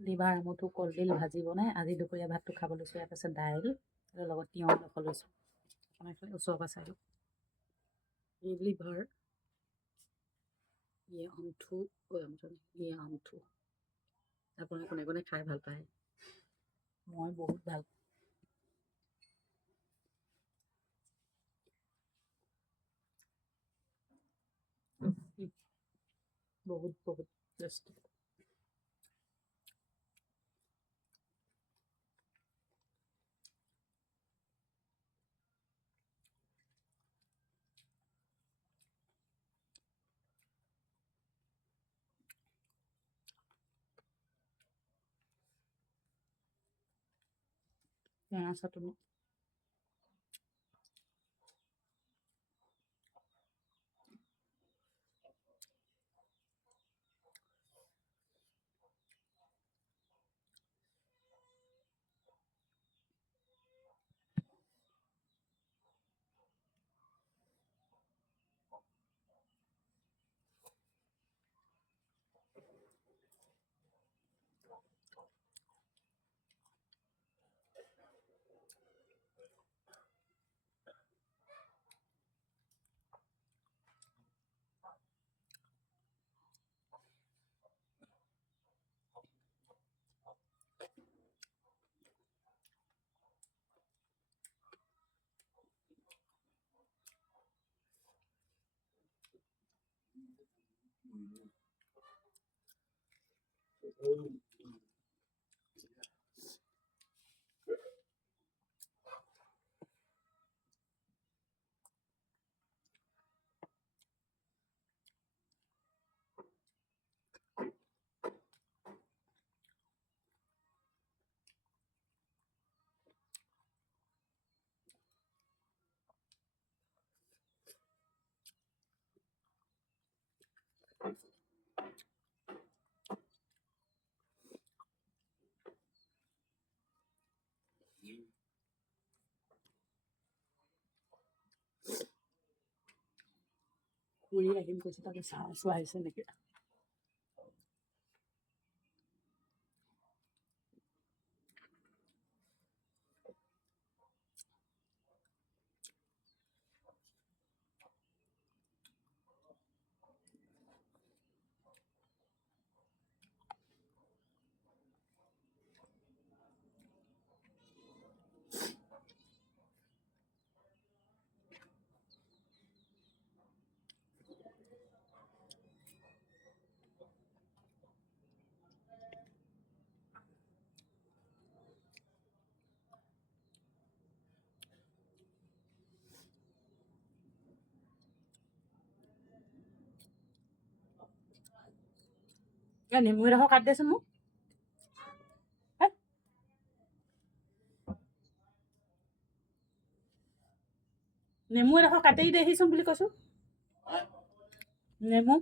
লিভাৰ আমঠু কলডিল ভাজি বনাই আজি দুপৰীয়া ভাতটো খাব লৈছোঁ। ইয়াত আছে দাইল আৰু লগত তিয়ঁহ ল'ব লৈছোঁ। আপোনাৰ ওচৰৰ পৰা চাই লওক। লিভাৰ আমঠু আমঠু আপুনি কোনে কোনে খাই ভাল পায়? মই বহুত ভাল পাওঁ। বহুত বহুত টেষ্টি। টেঙা চাটনি পুৰি আহিম কৈছে, তাকে চোৱা আহিছে নেকি? নেমু এডোখৰ কাটি দেচোন মোক। নেমু এডোখৰ কাটি দেহিচোন বুলি কৈছোঁ। নেমু